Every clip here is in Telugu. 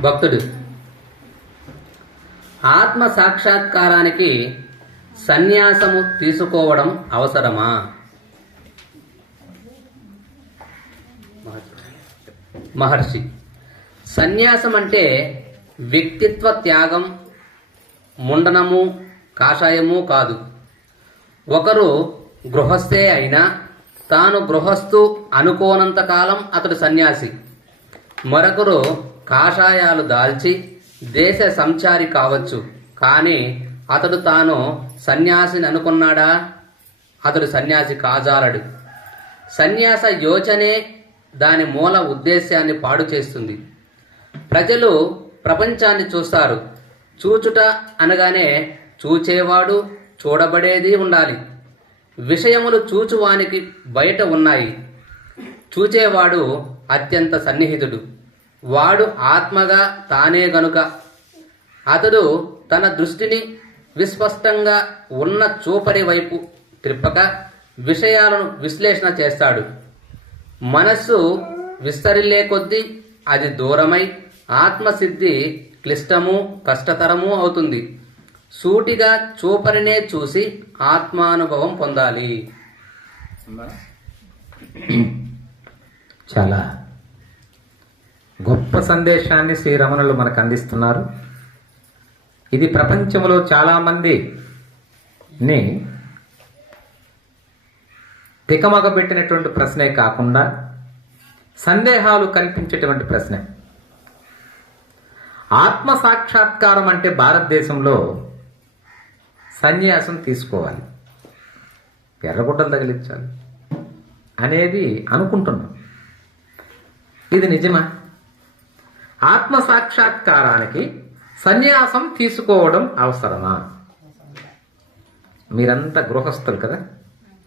భక్తుడు. ఆత్మ సాక్షాత్కారానికి సన్యాసము తీసుకోవడం అవసరమా? మహర్షి సన్యాసం అంటే వ్యక్తిత్వ త్యాగం ముండనము కాషాయము కాదు. ఒకరు గృహస్థే అయినా తాను గృహస్థు అనుకోనంత కాలం అతడు సన్యాసి. మరొకరు కాషాయాలు దాల్చి దేశ సంచారి కావచ్చు కానీ అతడు తాను సన్యాసిని అనుకున్నాడా? అతడు సన్యాసి కాజాలడు. సన్యాస యోచనే దాని మూల ఉద్దేశాన్ని పాడు చేస్తుంది. ప్రజలు ప్రపంచాన్ని చూస్తారు. చూచుట అనగానే చూచేవాడు చూడబడేది ఉండాలి. విషయములు చూచువానికి బయట ఉన్నాయి. చూచేవాడు అత్యంత సన్నిహితుడు. వాడు ఆత్మగా తానే గనుక అతడు తన దృష్టిని విస్పష్టంగా ఉన్న చూపరి వైపు త్రిప్పక విషయాలను విశ్లేషణ చేస్తాడు. మనస్సు విస్తరిల్లే కొద్దీ అది దూరమై ఆత్మసిద్ధి క్లిష్టము కష్టతరము అవుతుంది. సూటిగా చూపరినే చూసి ఆత్మానుభవం పొందాలి. చాలా గొప్ప సందేశాన్ని శ్రీరమణులు మనకు అందిస్తున్నారు. ఇది ప్రపంచంలో చాలామందిని తికమగబెట్టినటువంటి ప్రశ్నే కాకుండా సందేహాలు కల్పించేటువంటి ప్రశ్నే. ఆత్మ సాక్షాత్కారం అంటే భారతదేశంలో సన్యాసం తీసుకోవాలి. ఎర్రగుడ్డలు తగిలించాలి అనేది అనుకుంటున్నాం. ఇది నిజమా? ఆత్మ సాక్షాత్కారానికి సన్యాసం తీసుకోవడం అవసరమా? మీరంతా గృహస్థులు కదా?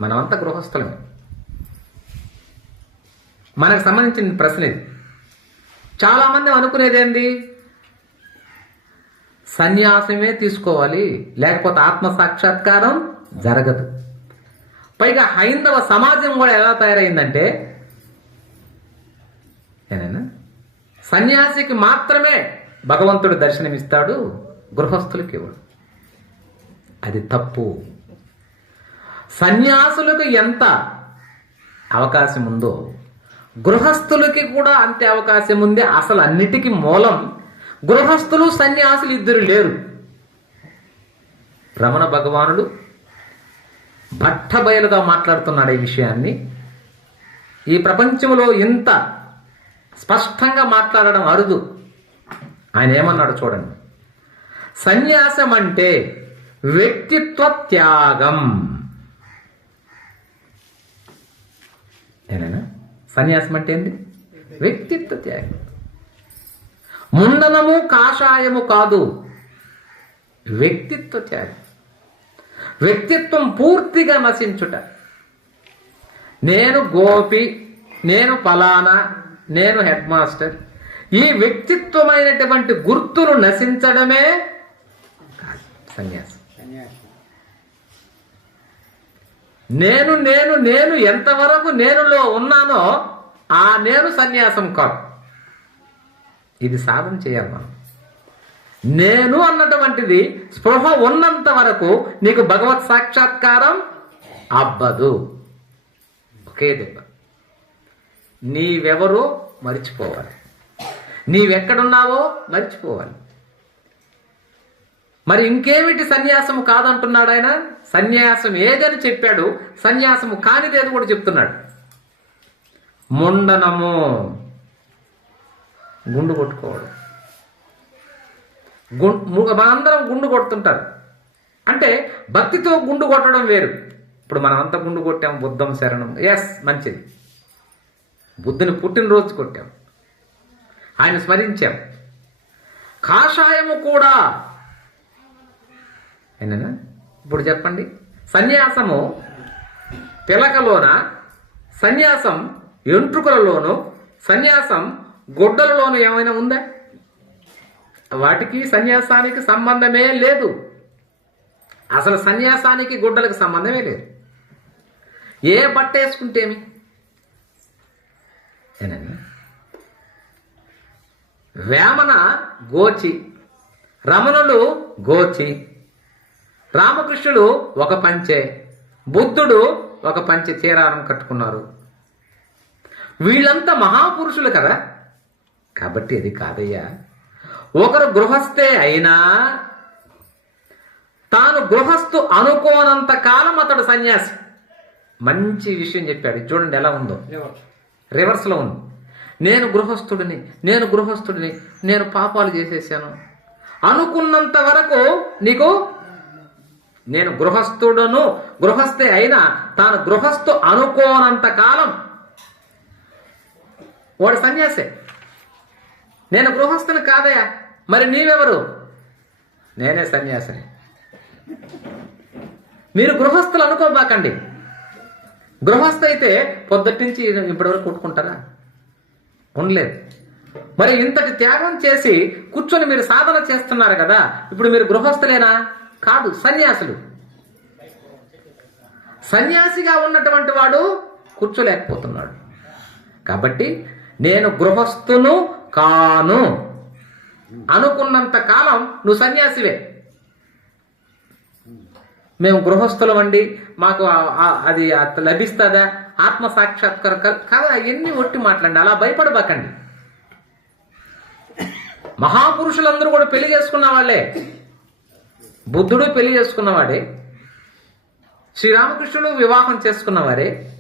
మనమంతా గృహస్థులమే. మనకు సంబంధించిన ప్రశ్న ఇది. చాలామంది అనుకునేది ఏంది సన్యాసమే తీసుకోవాలి లేకపోతే ఆత్మ సాక్షాత్కారం జరగదు. పైగా హైందవ సమాజం కూడా ఎలా తయారైందంటే సన్యాసికి మాత్రమే భగవంతుడు దర్శనమిస్తాడు గృహస్థులకి ఇవ్వడు అది తప్పు. సన్యాసులకు ఎంత అవకాశం ఉందో గృహస్థులకి కూడా అంతే అవకాశం ఉంది అసలు అన్నిటికీ మూలం గృహస్థులు సన్యాసులు ఇద్దరు లేరు. రమణ భగవానుడు బట్టబయలుగా మాట్లాడుతున్నాడు ఈ విషయాన్ని. ఈ ప్రపంచంలో ఇంత స్పష్టంగా మాట్లాడడం అరుదు. ఆయన ఏమన్నాడు చూడండి. సన్యాసం అంటే వ్యక్తిత్వ త్యాగం. సన్యాసం అంటే ఏంటి? వ్యక్తిత్వ త్యాగం. ముండనము కాషాయము కాదు. వ్యక్తిత్వ త్యాగం. వ్యక్తిత్వం పూర్తిగా నశించుట. నేను గోపి నేను ఫలానా నేను హెడ్ మాస్టర్ ఈ వ్యక్తిత్వమైనటువంటి గుర్తులు నశించడమే సన్యాసం. నేను నేను నేను ఎంతవరకు నేనులో ఉన్నానో ఆ నేను సన్యాసం కాదు. ఇది సాధన చేయాలి మనం. నేను అన్నటువంటిది స్పృహ ఉన్నంత వరకు నీకు భగవత్ సాక్షాత్కారం అబ్బదు. ఒకే దెబ్బ. నీవెవరో? మరిచిపోవాలి. నీవెక్కడున్నావో మరిచిపోవాలి. మరి ఇంకేమిటి సన్యాసము కాదంటున్నాడు ఆయన? సన్యాసం ఏదని చెప్పాడు. సన్యాసము కానిదేది కూడా చెప్తున్నాడు. ముండనము. గుండు కొట్టుకోవడం. గు- మనందరం గుండు కొడుతుంటారు. అంటే భక్తితో గుండు కొట్టడం వేరు. ఇప్పుడు మనం అంత గుండు కొట్టాం బుద్ధం శరణం. ఎస్ మంచిది. బుద్ధుని పుట్టినరోజు కొట్టాం. ఆయన స్మరించాం. కాషాయము కూడా. ఏనా ఇప్పుడు చెప్పండి. సన్యాసము పిలకలోన సన్యాసం ఎంట్రుకలలోను సన్యాసం గొడ్డలలోను ఏమైనా ఉందా? వాటికి సన్యాసానికి సంబంధమే లేదు. అసలు సన్యాసానికి గుడ్డలకు సంబంధమే లేదు. ఏ బట్ట వేసుకుంటేమి? ఏనండి? వేమన గోచి రమణులు గోచి రామకృష్ణుడు ఒక పంచె బుద్ధుడు ఒక పంచె తీరారం కట్టుకున్నారు. వీళ్ళంతా మహాపురుషులు కదా? కాబట్టి అది కాదయ్యా. ఒకరు గృహస్థే అయినా తాను గృహస్థు అనుకోనంత కాలం అతడు సన్యాసి. మంచి విషయం చెప్పాడు. చూడండి ఎలా ఉందో. రివర్స్లో ఉంది. నేను గృహస్థుడిని నేను గృహస్థుడిని నేను పాపాలు చేసేసాను. అనుకున్నంత వరకు నీకు నేను గృహస్థుడను గృహస్థే అయినా తాను గృహస్థు అనుకోనంత కాలం వాడు సన్యాసే. నేను గృహస్థుని కాదయా మరి నీవెవరు? నేనే సన్యాసిని. మీరు గృహస్థులు అనుకోబాకండి. గృహస్థ అయితే పొద్దుటి నుంచి ఇప్పటివరకు కొట్టుకుంటారా? ఉండలేదు. మరి ఇంతటి త్యాగం చేసి కూర్చొని మీరు సాధన చేస్తున్నారు కదా ఇప్పుడు మీరు గృహస్థులేనా? కాదు సన్యాసులు. సన్యాసిగా ఉన్నటువంటి వాడు కూర్చోలేకపోతున్నాడు. కాబట్టి నేను గృహస్థును కాను. అనుకున్నంత కాలం నువ్వు సన్యాసివే. మేము గృహస్థులం అండి. మాకు అది అత- లభిస్తుందా? ఆత్మ సాక్షాత్కారం క- కదా ఎన్ని ఒట్టి మాట్లాడండి. అలా భయపడబాకండి. మహాపురుషులందరూ కూడా పెళ్ళి చేసుకున్న వాళ్ళే. బుద్ధుడు పెళ్ళి చేసుకున్నవాడే. శ్రీరామకృష్ణుడు వివాహం చేసుకున్నవారే.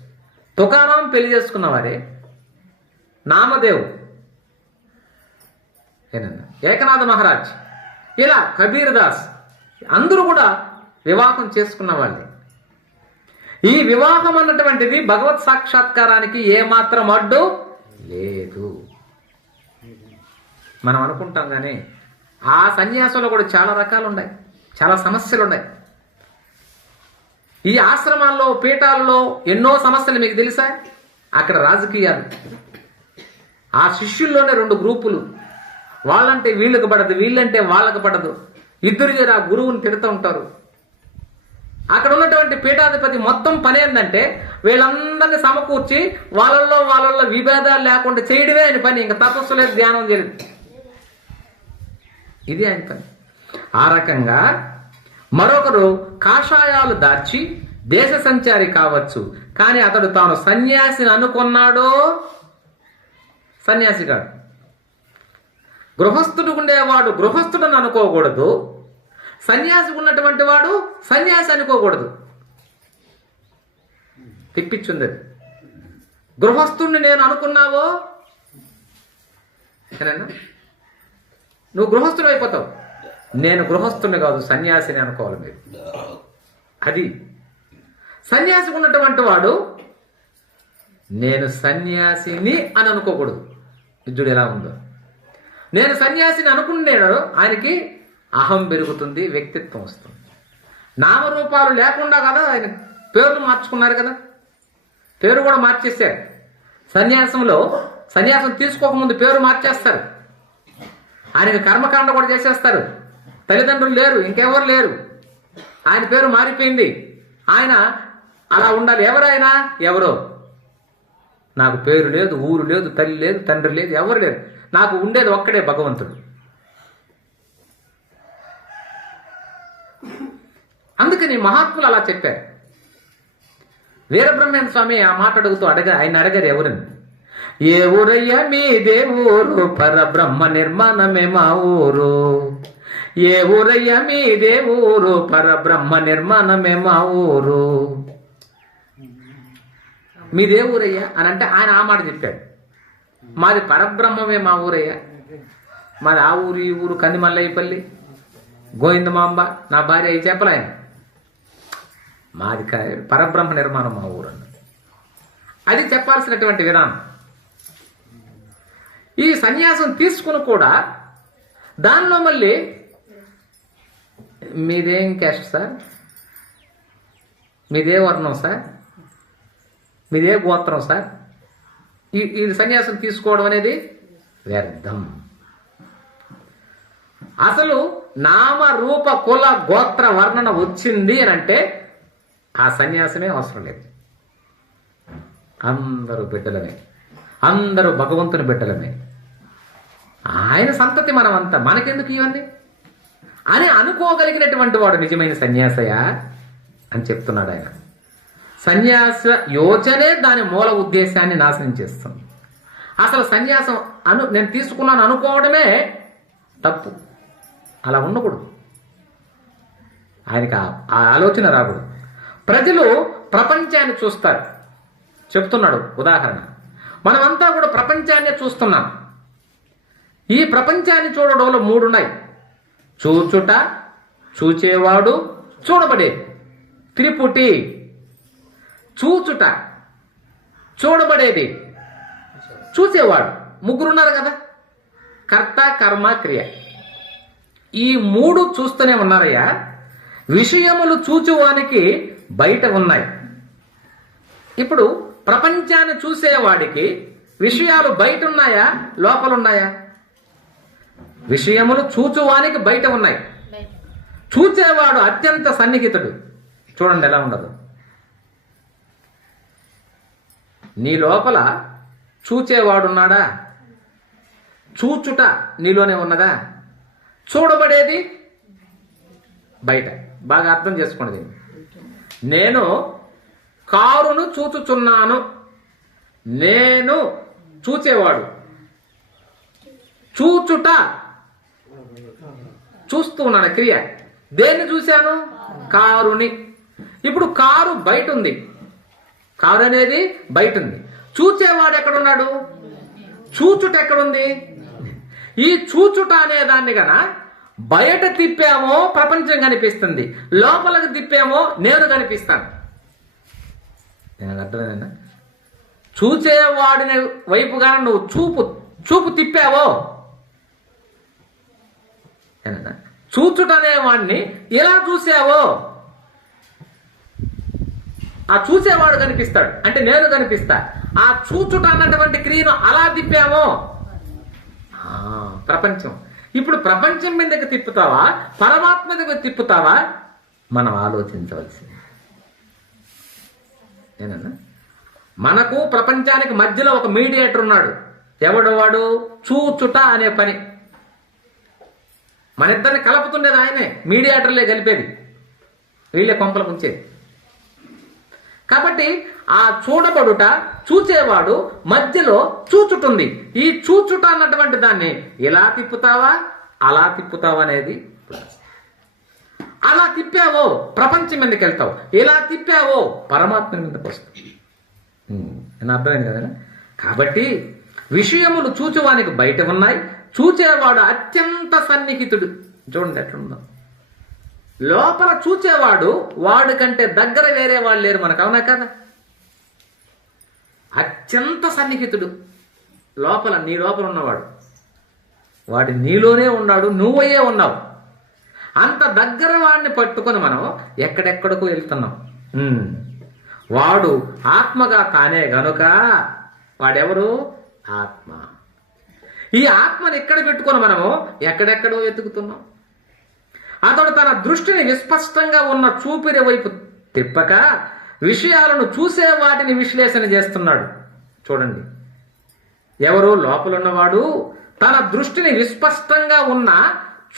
తుకారాం పెళ్ళి చేసుకున్నవారే. నామదేవ్. ఏకనాథ మహారాజ్. ఇలా కబీర్ దాస్ అందరూ కూడా వివాహం చేసుకున్న వాళ్ళే. ఈ వివాహం అన్నటువంటిది భగవత్ సాక్షాత్కారానికి ఏమాత్రం అడ్డు లేదు. మనం అనుకుంటాం కానీ ఆ సన్యాసంలో కూడా చాలా రకాలు ఉన్నాయి చాలా సమస్యలు ఉన్నాయి ఈ ఆశ్రమాల్లో పీఠాల్లో ఎన్నో సమస్యలు మీకు తెలుసా? అక్కడ రాజకీయాలు. ఆ శిష్యుల్లోనే రెండు గ్రూపులు. వాళ్ళంటే వీళ్ళకి పడదు వీళ్ళంటే వాళ్ళకి పడదు. ఇద్దరు చేరి ఆ గురువుని తిడుతూ ఉంటారు. అక్కడ ఉన్నటువంటి పీఠాధిపతి మొత్తం పని ఏంటంటే వీళ్ళందరినీ సమకూర్చి వాళ్ళల్లో వాళ్ళల్లో విభేదాలు లేకుండా చేయడమే ఆయన పని. ఇంకా తపస్సు లేదు ధ్యానం చేయలేదు. ఇది ఆయన పని. ఆ రకంగా మరొకరు కాషాయాలు దార్చి దేశ సంచారి కావచ్చు కానీ అతడు తాను సన్యాసిని అనుకున్నాడో? సన్యాసి కాడు గృహస్థుడు ఉండేవాడు గృహస్థుడని అనుకోకూడదు. సన్యాసి ఉన్నటువంటి వాడు సన్యాసి అనుకోకూడదు. తిప్పించుంది అది. గృహస్థుణ్ణి నేను అనుకున్నావో? సరేనా? నువ్వు గృహస్థుడు అయిపోతావు. నేను గృహస్థుని కాదు సన్యాసిని అనుకోవాలి మీరు. అది. సన్యాసి ఉన్నటువంటి వాడు నేను సన్యాసిని అని అనుకోకూడదు. విద్యుడు ఎలా ఉందో. నేను సన్యాసిని అనుకున్నాడు ఆయనకి అహం పెరుగుతుంది వ్యక్తిత్వం వస్తుంది. నామరూపాలు లేకుండా కదా ఆయన పేర్లు మార్చుకున్నారు కదా? పేరు కూడా మార్చేశారు. సన్యాసంలో సన్యాసం తీసుకోకముందు పేరు మార్చేస్తారు. ఆయనకి కర్మకాండ కూడా చేసేస్తారు. తల్లిదండ్రులు లేరు ఇంకెవరు లేరు. ఆయన పేరు మారిపోయింది. ఆయన అలా ఉండాలి. ఎవరైనా? ఎవరో. నాకు పేరు లేదు ఊరు లేదు తల్లి లేదు తండ్రి లేదు ఎవరు లేరు. నాకు ఉండేది ఒక్కడే భగవంతుడు. అందుకని మహాత్ములు అలా చెప్పారు. వీరబ్రహ్మేంద్ర స్వామి ఆ మాట అడుగుతూ అడగ ఆయన అడగరు ఎవరని? ఏ ఊరయ్యా మీ ఊరు పరబ్రహ్మ నిర్మాణమే మా ఊరు. ఏ ఊరయ్యా మీ ఊరు పరబ్రహ్మ నిర్మాణమే మా ఊరు. మీదే దేవురయ్యా అని అంటే ఆయన ఆ మాట చెప్పాడు. మాది పరబ్రహ్మమే మా ఊరయ్యా. మాది ఆ ఊరు ఈ ఊరు కందిమల్లయ్యపల్లి గోవిందమాంబ నా భార్య అయి చెప్పలే ఆయన. మాది పరబ్రహ్మ నిర్మాణం మా ఊరు అది చెప్పాల్సినటువంటి విధానం. ఈ సన్యాసం తీసుకుని కూడా దానిలో మళ్ళీ మీదేం క్యాస్ట్ సార్? మీదే వర్ణం సార్? మీదే గోత్రం సార్? ఈ ఈ సన్యాసం తీసుకోవడం అనేది వ్యర్థం. అసలు నామ రూప కుల గోత్ర వర్ణన వచ్చింది అని అంటే ఆ సన్యాసమే అవసరం లేదు. అందరూ బిడ్డలమే. అందరూ భగవంతుని బిడ్డలమే. ఆయన సంతతి మనమంతా. మనకెందుకు ఇవన్నీ? అని అనుకోగలిగినటువంటి వాడు నిజమైన సన్యాసయ అని చెప్తున్నాడు ఆయన. సన్యాస యోచనే దాని మూల ఉద్దేశాన్ని నాశనం చేస్తుంది. అసలు సన్యాసం అను నేను తీసుకున్నాను అనుకోవడమే తప్పు. అలా ఉండకూడదు. ఆయనకి ఆ- ఆ ఆలోచన రాకూడదు. ప్రజలు ప్రపంచాన్ని చూస్తారు. చెప్తున్నాడు ఉదాహరణ. మనమంతా కూడా ప్రపంచాన్ని చూస్తున్నాం. ఈ ప్రపంచాన్ని చూడడంలో మూడు ఉన్నాయి చూచుట చూచేవాడు చూడబడే. త్రిపుటి. చూచుట చూడబడేది. చూసేవాడు. ముగ్గురున్నారు కదా. కర్త కర్మ క్రియ. ఈ మూడు చూస్తూనే ఉన్నారయ్యా. విషయములు చూచువానికి బయట ఉన్నాయి. ఇప్పుడు ప్రపంచాన్ని చూసేవాడికి విషయాలు బయట ఉన్నాయా లోపల ఉన్నాయా విషయములు చూచువానికి బయట ఉన్నాయి. చూచేవాడు అత్యంత సన్నిహితుడు. చూడండి ఎలా ఉండదు. నీ లోపల చూచేవాడున్నాడా? చూచుట నీలోనే ఉన్నదా? చూడబడేది బయట. బాగా అర్థం చేసుకోండి దీన్ని. నేను కారును చూచుచున్నాను. నేను చూచేవాడు. చూచుట చూస్తూ ఉన్నాను క్రియ. దేన్ని చూశాను? కారుని. ఇప్పుడు కారు బయట ఉంది కారు అనేది బయట ఉంది చూచేవాడు ఎక్కడున్నాడు? చూచుట ఎక్కడుంది? ఈ చూచుట అనే దాన్ని గన బయట తిప్పామో ప్రపంచం కనిపిస్తుంది. లోపలకు తిప్పామో నేను కనిపిస్తాను. నేను అర్థమైందా? చూచేవాడిని వైపుగా నువ్వు చూపు చూపు తిప్పావో. చూచుటనే వాడిని అనేవాడిని ఎలా చూసావో. ఆ చూసేవాడు కనిపిస్తాడు. అంటే నేను కనిపిస్తా. ఆ చూచుట అన్నటువంటి క్రియను అలా తిప్పామో. ప్రపంచం. ఇప్పుడు ప్రపంచం మీదకి తిప్పుతావా? పరమాత్మ దగ్గర తిప్పుతావా? మనం ఆలోచించవలసింది ఏనన్నా మనకు ప్రపంచానికి మధ్యలో ఒక మీడియేటర్ ఉన్నాడు. ఎవడు వాడు? చూచుట అనే పని. మన ఇద్దరిని కలుపుతుండేది ఆయనే. మీడియేటర్లే కలిపేది. వీళ్ళే కొంపలు ఉంచేది కాబట్టి ఆ చూడబడుట చూచేవాడు మధ్యలో చూచుటుంది ఈ చూచుట అన్నటువంటి దాన్ని ఎలా తిప్పుతావా? అలా తిప్పుతావా అనేది అలా తిప్పావో ప్రపంచం మీదకి వెళ్తావు. ఇలా తిప్పావో పరమాత్మ మీదకి వస్తావు ఉమ్, నేను అర్థమైంది కదా కాబట్టి విషయములు చూచువానికి బయట ఉన్నాయి. చూచేవాడు అత్యంత సన్నిహితుడు. చూడండి ఎట్లుందో. లోపల చూచేవాడు వాడు కంటే దగ్గర వేరే వాళ్ళు లేరు మనకు అవునా కదా. అత్యంత సన్నిహితుడు. లోపల నీ లోపల ఉన్నవాడు. వాడి నీలోనే ఉన్నాడు నువ్వయ్యే ఉన్నావు. అంత దగ్గర వాడిని పట్టుకొని మనం ఎక్కడెక్కడికో వెళ్తున్నాం. వాడు ఆత్మగా తానే గనుక వాడెవరు? ఆత్మ. ఈ ఆత్మని ఎక్కడ పెట్టుకొని మనము ఎక్కడెక్కడో వెతుకుతున్నాం? అతడు తన దృష్టిని విస్పష్టంగా ఉన్న చూపిరి వైపు తిప్పక విషయాలను చూసే వాటిని విశ్లేషణ చేస్తున్నాడు. చూడండి. ఎవరు లోపలున్నవాడు తన దృష్టిని విస్పష్టంగా ఉన్న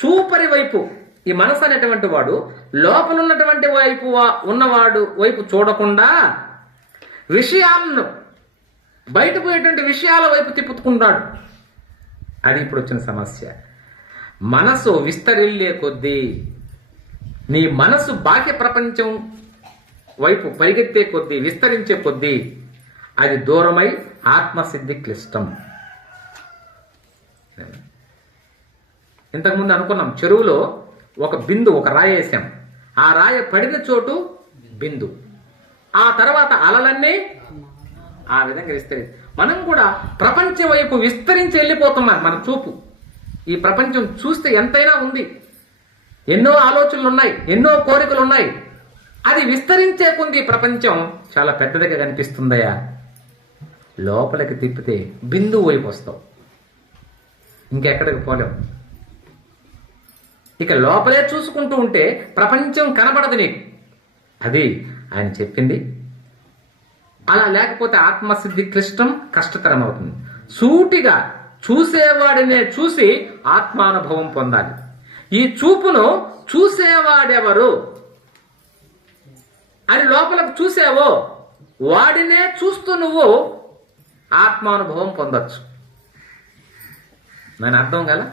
చూపరి వైపు ఈ మనసు అనేటువంటి వాడు లోపలున్నటువంటి వైపు ఉన్నవాడు వైపు చూడకుండా విషయాలను బయట పోయేటువంటి విషయాల వైపు తిప్పుకుంటాడు. అది ఇప్పుడు వచ్చిన సమస్య. మనసు విస్తరిల్లే కొద్దీ నీ మనసు బాహ్య ప్రపంచం వైపు పరిగెత్తే కొద్దీ విస్తరించే కొద్దీ అది దూరమై ఆత్మసిద్ధి క్లిష్టం. ఇంతకుముందు అనుకున్నాం చెరువులో ఒక బిందు ఒక రాయి వేసాం. ఆ రాయి పడిన చోటు బిందు. ఆ తర్వాత అలలన్నీ ఆ విధంగా విస్తరి మనం కూడా ప్రపంచం వైపు విస్తరించి వెళ్ళిపోతున్నాం మన చూపు. ఈ ప్రపంచం చూస్తే ఎంతైనా ఉంది. ఎన్నో ఆలోచనలు ఉన్నాయి ఎన్నో కోరికలు ఉన్నాయి అది విస్తరించే కొంది ప్రపంచం చాలా పెద్దదిగా కనిపిస్తుందయ్యా. లోపలికి తిప్పితే బిందువు వైపు వస్తావు. ఇంకెక్కడికి పోలేం. ఇక లోపలే చూసుకుంటూ ఉంటే ప్రపంచం కనబడదు నీకు. అది ఆయన చెప్పింది. అలా లేకపోతే ఆత్మసిద్ధి క్లిష్టం కష్టతరం అవుతుంది సూటిగా చూసేవాడినే చూసి ఆత్మానుభవం పొందాలి. ఈ చూపును చూసేవాడెవరు? అని లోపలకు చూసావో? వాడినే చూస్తూ నువ్వు ఆత్మానుభవం పొందొచ్చు. నేను అర్థం కదా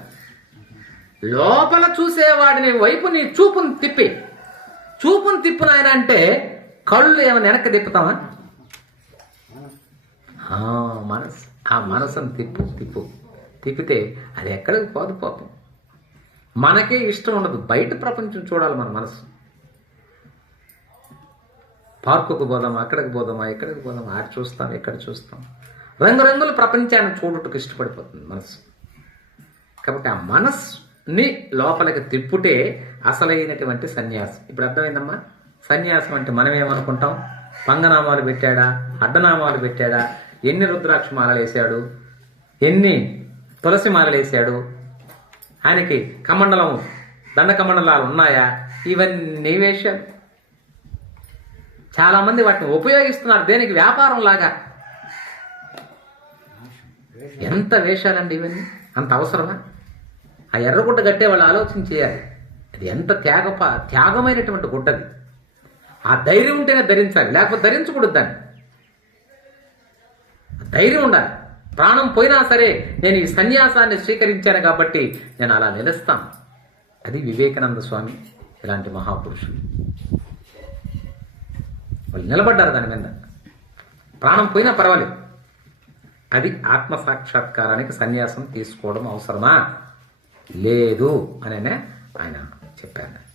లోపల చూసేవాడిని వైపు నీ చూపును తిప్పి. చూపును తిప్పిన ఆయన అంటే కళ్ళు ఏమైనా వెనక్కి తిప్పుతామా మనసు ఆ మనసును తిప్పు తిప్పు. తిప్పితే అది ఎక్కడికి పోదు పాపం. మనకే ఇష్టం ఉండదు. బయట ప్రపంచం చూడాలి మన మనసు. పార్కుకు పోదామా అక్కడికి పోదామా ఎక్కడికి పోదామా ఆడ చూస్తాం ఎక్కడ చూస్తాం. రంగురంగుల ప్రపంచాన్ని చూడటకు ఇష్టపడిపోతుంది మనసు. కాబట్టి ఆ మనస్సుని లోపలికి తిప్పుటే అసలైనటువంటి సన్యాసం. ఇప్పుడు అర్థమైందమ్మా? సన్యాసం అంటే మనం ఏమనుకుంటాం? పంగనామాలు పెట్టాడా? అడ్డనామాలు పెట్టాడా? ఎన్ని రుద్రాక్ష మాలలు వేశాడు? ఎన్ని తులసి మాలలేశాడు. ఆయనకి కమండలం దండకమండలాలు ఉన్నాయా? ఇవన్నీ వేశాడు చాలామంది వాటిని ఉపయోగిస్తున్నారు. దేనికి? వ్యాపారం లాగా. ఎంత వేషాలండి ఇవన్నీ? అంత అవసరమా? ఆ ఎర్రగుడ్డ కట్టే వాళ్ళు ఆలోచన చేయాలి. అది ఎంత త్యాగ త్యాగమైనటువంటి గుడ్డది. ఆ ధైర్యం ఉంటేనే ధరించాలి. లేకపోతే ధరించకూడదు దాన్ని. ధైర్యం ఉండాలి. ప్రాణం పోయినా సరే నేను ఈ సన్యాసాన్ని స్వీకరించాను కాబట్టి నేను అలా నిలుస్తాను. అది వివేకానంద స్వామి ఇలాంటి మహాపురుషులు. వాళ్ళు నిలబడ్డారు దాని మీద. ప్రాణం పోయినా పర్వాలేదు. అది ఆత్మ సాక్షాత్కారానికి సన్యాసం తీసుకోవడం అవసరమా? లేదు అనే ఆయన చెప్పారు.